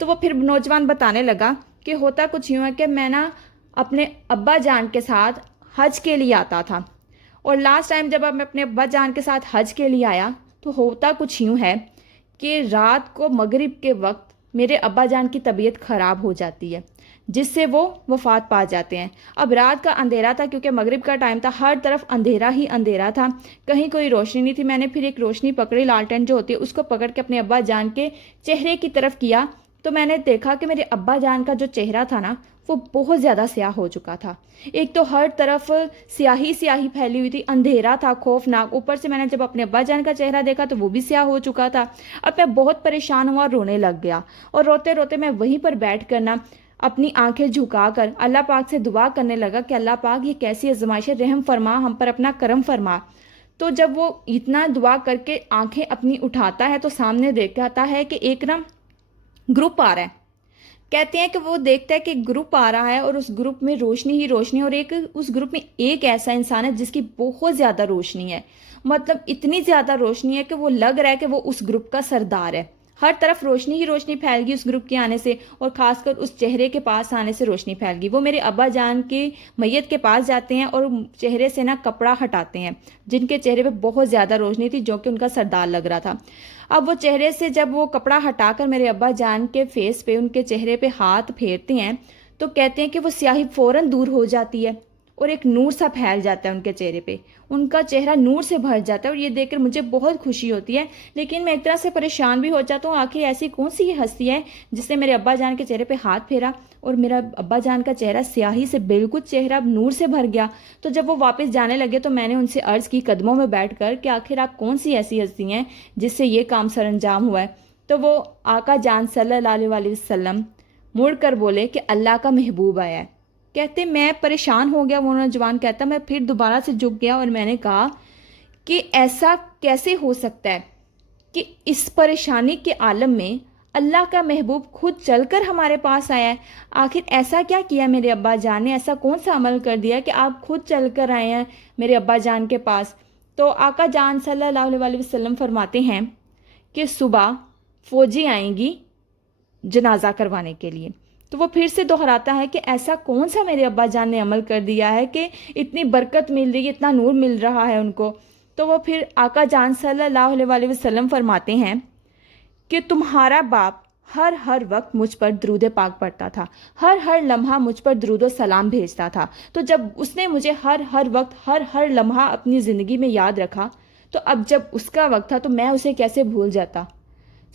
تو وہ پھر نوجوان بتانے لگا کہ ہوتا کچھ یوں ہے کہ میں نا اپنے ابا جان کے ساتھ حج کے لیے آتا تھا، اور لاسٹ ٹائم جب میں اپنے ابا جان کے ساتھ حج کے لیے آیا تو ہوتا کچھ یوں ہے کہ رات کو مغرب کے وقت میرے ابا جان کی طبیعت خراب ہو جاتی ہے، جس سے وہ وفات پا جاتے ہیں۔ اب رات کا اندھیرا تھا، کیونکہ مغرب کا ٹائم تھا، ہر طرف اندھیرا ہی اندھیرا تھا، کہیں کوئی روشنی نہیں تھی۔ میں نے پھر ایک روشنی پکڑی، لالٹین جو ہوتی ہے، اس کو پکڑ کے اپنے ابا جان کے چہرے کی طرف کیا تو میں نے دیکھا کہ میرے ابا جان کا جو چہرہ تھا نا وہ بہت زیادہ سیاہ ہو چکا تھا۔ ایک تو ہر طرف سیاہی سیاہی پھیلی ہوئی تھی، اندھیرا تھا خوفناک، اوپر سے میں نے جب اپنے ابا جان کا چہرہ دیکھا تو وہ بھی سیاہ ہو چکا تھا۔ اب میں بہت پریشان ہوا اور رونے لگ گیا، اور روتے روتے میں وہیں پر بیٹھ کر نا اپنی آنکھیں جھکا کر اللہ پاک سے دعا کرنے لگا کہ اللہ پاک یہ کیسی آزمائش ہے، رحم فرما، ہم پر اپنا کرم فرما۔ تو جب وہ اتنا دعا کر کے آنکھیں اپنی اٹھاتا ہے تو سامنے دیکھتا ہے کہ ایک نا گروپ آ رہا ہے۔ کہتے ہیں کہ وہ دیکھتا ہے کہ گروپ آ رہا ہے اور اس گروپ میں روشنی ہی روشنی، اور اس گروپ میں ایک ایسا انسان ہے جس کی بہت زیادہ روشنی ہے، مطلب اتنی زیادہ روشنی ہے کہ وہ لگ رہا ہے کہ وہ اس گروپ کا سردار ہے۔ ہر طرف روشنی ہی روشنی پھیل گئی اس گروپ کے آنے سے، اور خاص کر اس چہرے کے پاس آنے سے روشنی پھیل گئی۔ وہ میرے ابا جان کی میت کے پاس جاتے ہیں اور چہرے سے نا کپڑا ہٹاتے ہیں، جن کے چہرے پہ بہت زیادہ روشنی تھی، جو کہ ان کا سردار لگ رہا تھا۔ اب وہ چہرے سے جب وہ کپڑا ہٹا کر میرے ابا جان کے فیس پہ، ان کے چہرے پہ ہاتھ پھیرتے ہیں تو کہتے ہیں کہ وہ سیاہی فوراً دور ہو جاتی ہے اور ایک نور سا پھیل جاتا ہے ان کے چہرے پہ، ان کا چہرہ نور سے بھر جاتا ہے، اور یہ دیکھ کر مجھے بہت خوشی ہوتی ہے۔ لیکن میں ایک طرح سے پریشان بھی ہو جاتا ہوں، آخر ایسی کون سی یہ ہستی ہے جس نے میرے ابا جان کے چہرے پہ ہاتھ پھیرا اور میرا ابا جان کا چہرہ سیاہی سے بالکل چہرہ نور سے بھر گیا۔ تو جب وہ واپس جانے لگے تو میں نے ان سے عرض کی قدموں میں بیٹھ کر کہ آخر آپ کون سی ایسی ہستی ہیں جس سے یہ کام سر انجام ہوا ہے؟ تو وہ آقا جان صلی اللہ علیہ وسلم مڑ کر بولے کہ اللہ کا محبوب آیا ہے۔ کہتے میں پریشان ہو گیا، وہ نوجوان کہتا میں پھر دوبارہ سے جھک گیا اور میں نے کہا کہ ایسا کیسے ہو سکتا ہے کہ اس پریشانی کے عالم میں اللہ کا محبوب خود چل کر ہمارے پاس آیا ہے؟ آخر ایسا کیا کیا میرے ابا جان نے، ایسا کون سا عمل کر دیا کہ آپ خود چل کر آئے ہیں میرے ابا جان کے پاس؟ تو آقا جان صلی اللہ علیہ وسلم فرماتے ہیں کہ صبح فوجی آئیں گی جنازہ کروانے کے لیے۔ تو وہ پھر سے دہراتا ہے کہ ایسا کون سا میرے ابا جان نے عمل کر دیا ہے کہ اتنی برکت مل رہی ہے، اتنا نور مل رہا ہے ان کو۔ تو وہ پھر آقا جان صلی اللہ علیہ وسلم فرماتے ہیں کہ تمہارا باپ ہر وقت مجھ پر درود پاک پڑھتا تھا، ہر لمحہ مجھ پر درود و سلام بھیجتا تھا۔ تو جب اس نے مجھے ہر وقت ہر لمحہ اپنی زندگی میں یاد رکھا، تو اب جب اس کا وقت تھا تو میں اسے کیسے بھول جاتا؟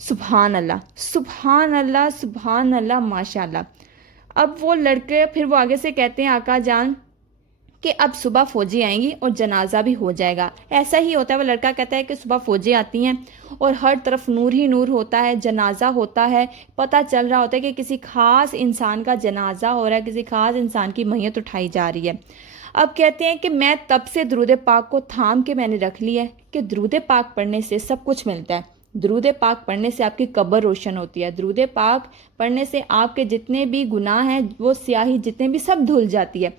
سبحان اللہ، سبحان اللہ، سبحان اللہ، ماشاء اللہ۔ اب وہ لڑکے پھر وہ آگے سے کہتے ہیں آقا جان کہ اب صبح فوجی آئیں گی اور جنازہ بھی ہو جائے گا۔ ایسا ہی ہوتا ہے، وہ لڑکا کہتا ہے کہ صبح فوجی آتی ہیں اور ہر طرف نور ہی نور ہوتا ہے، جنازہ ہوتا ہے، پتہ چل رہا ہوتا ہے کہ کسی خاص انسان کا جنازہ ہو رہا ہے، کسی خاص انسان کی میت اٹھائی جا رہی ہے۔ اب کہتے ہیں کہ میں تب سے درود پاک کو تھام کے میں نے رکھ لیا ہے کہ درود پاک پڑھنے سے سب کچھ ملتا ہے۔ درود پاک پڑھنے سے آپ کی قبر روشن ہوتی ہے، درود پاک پڑھنے سے آپ کے جتنے بھی گناہ ہیں، وہ سیاہی جتنے بھی سب دھل جاتی ہے۔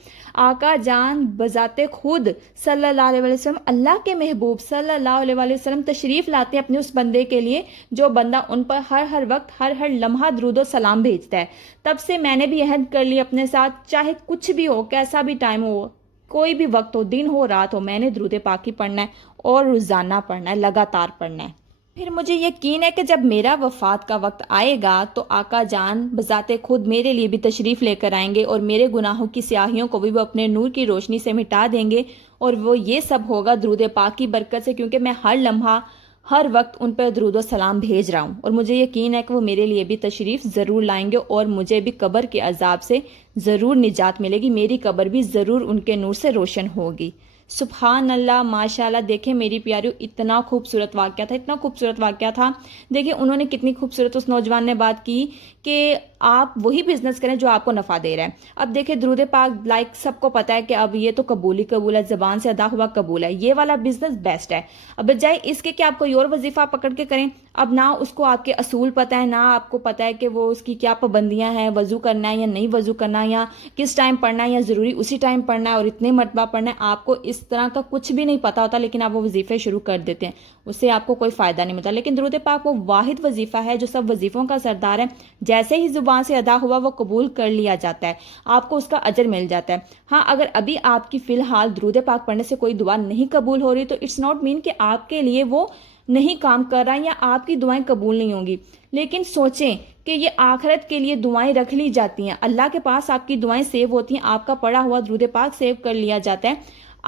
آقا جان بذات خود صلی اللہ علیہ وسلم، اللہ کے محبوب صلی اللہ علیہ وسلم تشریف لاتے ہیں اپنے اس بندے کے لیے جو بندہ ان پر ہر وقت ہر لمحہ درود و سلام بھیجتا ہے۔ تب سے میں نے بھی عہد کر لی اپنے ساتھ، چاہے کچھ بھی ہو، کیسا بھی ٹائم ہو، کوئی بھی وقت ہو، دن ہو رات ہو، میں نے درود پاک ہی پڑھنا ہے اور روزانہ پڑھنا ہے، لگاتار پڑھنا ہے۔ پھر مجھے یقین ہے کہ جب میرا وفات کا وقت آئے گا تو آقا جان بذات خود میرے لیے بھی تشریف لے کر آئیں گے اور میرے گناہوں کی سیاہیوں کو بھی وہ اپنے نور کی روشنی سے مٹا دیں گے، اور وہ یہ سب ہوگا درود پاک کی برکت سے، کیونکہ میں ہر لمحہ ہر وقت ان پہ درود و سلام بھیج رہا ہوں، اور مجھے یقین ہے کہ وہ میرے لیے بھی تشریف ضرور لائیں گے اور مجھے بھی قبر کے عذاب سے ضرور نجات ملے گی، میری قبر بھی ضرور ان کے نور سے روشن ہوگی۔ سبحان اللہ، ماشاءاللہ۔ دیکھیں میری پیاریو، اتنا خوبصورت واقعہ تھا، اتنا خوبصورت واقعہ تھا۔ دیکھیں انہوں نے کتنی خوبصورت اس نوجوان نے بات کی کہ آپ وہی بزنس کریں جو آپ کو نفع دے رہا ہے۔ اب دیکھیں درود پاک لائک سب کو پتہ ہے کہ اب یہ تو قبول ہی قبول ہے، زبان سے ادا ہوا قبول ہے، یہ والا بزنس بیسٹ ہے۔ اب بجائے اس کے کہ آپ کوئی اور وظیفہ پکڑ کے کریں، اب نہ اس کو آپ کے اصول پتہ ہے، نہ آپ کو پتہ ہے کہ وہ اس کی کیا پابندیاں ہیں، وضو کرنا ہے یا نہیں وضو کرنا، یا کس ٹائم پڑھنا ہے یا ضروری اسی ٹائم پڑھنا ہے اور اتنے مرتبہ پڑھنا ہے، آپ کو اس اس طرح کا کچھ بھی نہیں پتہ ہوتا لیکن آپ وہ وظیفے شروع کر دیتے ہیں، اس سے آپ کو کوئی فائدہ نہیں ملتا. لیکن درود پاک وہ واحد وظیفہ ہے جو سب وظیفوں کا سردار ہے. جیسے ہی زبان سے ادا ہوا وہ قبول کر لیا جاتا ہے، آپ کو اس کا اجر مل جاتا ہے. ہاں اگر ابھی آپ کی فی الحال درود پاک پڑھنے سے کوئی دعا نہیں قبول ہو رہی تو اٹس ناٹ مین کہ آپ کے لیے وہ نہیں کام کر رہا ہے یا آپ کی دعائیں قبول نہیں ہوں گی. لیکن سوچیں کہ یہ آخرت کے لیے دعائیں رکھ لی جاتی ہیں، اللہ کے پاس آپ کی دعائیں سیو ہوتی ہیں، آپ کا پڑھا ہوا درود پاک سیو کر لیا جاتا ہے.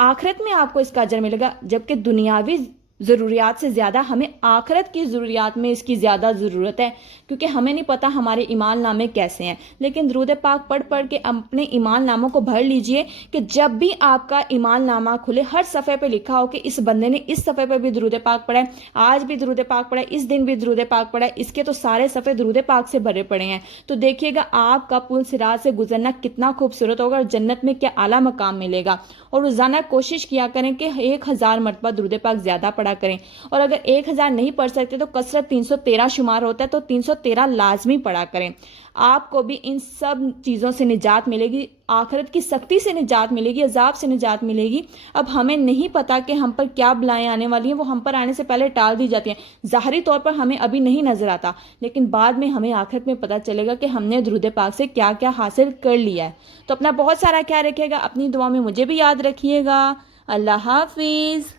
آخرت میں آپ کو اس کا اجر ملے گا، جبکہ دنیاوی ضروریات سے زیادہ ہمیں آخرت کی ضروریات میں اس کی زیادہ ضرورت ہے، کیونکہ ہمیں نہیں پتہ ہمارے ایمان نامے کیسے ہیں. لیکن درود پاک پڑھ پڑھ کے اپنے ایمان ناموں کو بھر لیجئے کہ جب بھی آپ کا ایمان نامہ کھلے ہر صفحے پہ لکھا ہو کہ اس بندے نے اس صفحے پہ بھی درود پاک پڑھا ہے، آج بھی درود پاک پڑھا ہے، اس دن بھی درود پاک پڑھا ہے، اس کے تو سارے صفحے درود پاک سے بھرے پڑے ہیں. تو دیکھیے گا آپ کا پل صراط سے گزرنا کتنا خوبصورت ہوگا اور جنت میں کیا اعلیٰ مقام ملے گا. اور روزانہ کوشش کیا کریں کہ 1000 مرتبہ درود پاک زیادہ پڑھا کریں، اور اگر 1000 نہیں پڑھ سکتے تو کثرت 313 شمار ہوتا ہے تو 313 لازمی پڑھا کریں. آپ کو بھی ان سب چیزوں سے نجات ملے گی، آخرت کی سختی سے نجات ملے گی، عذاب سے نجات ملے گی. اب ہمیں نہیں پتا کہ ہم پر کیا بلائیں آنے والی ہیں، وہ ہم پر آنے سے پہلے ٹال دی جاتی ہیں. ظاہری طور پر ہمیں ابھی نہیں نظر آتا لیکن بعد میں ہمیں آخرت میں پتا چلے گا کہ ہم نے درود پاک سے کیا کیا حاصل کر لیا ہے. تو اپنا بہت سارا خیال رکھیے گا، اپنی دعا میں مجھے بھی یاد رکھیے گا. اللہ حافظ.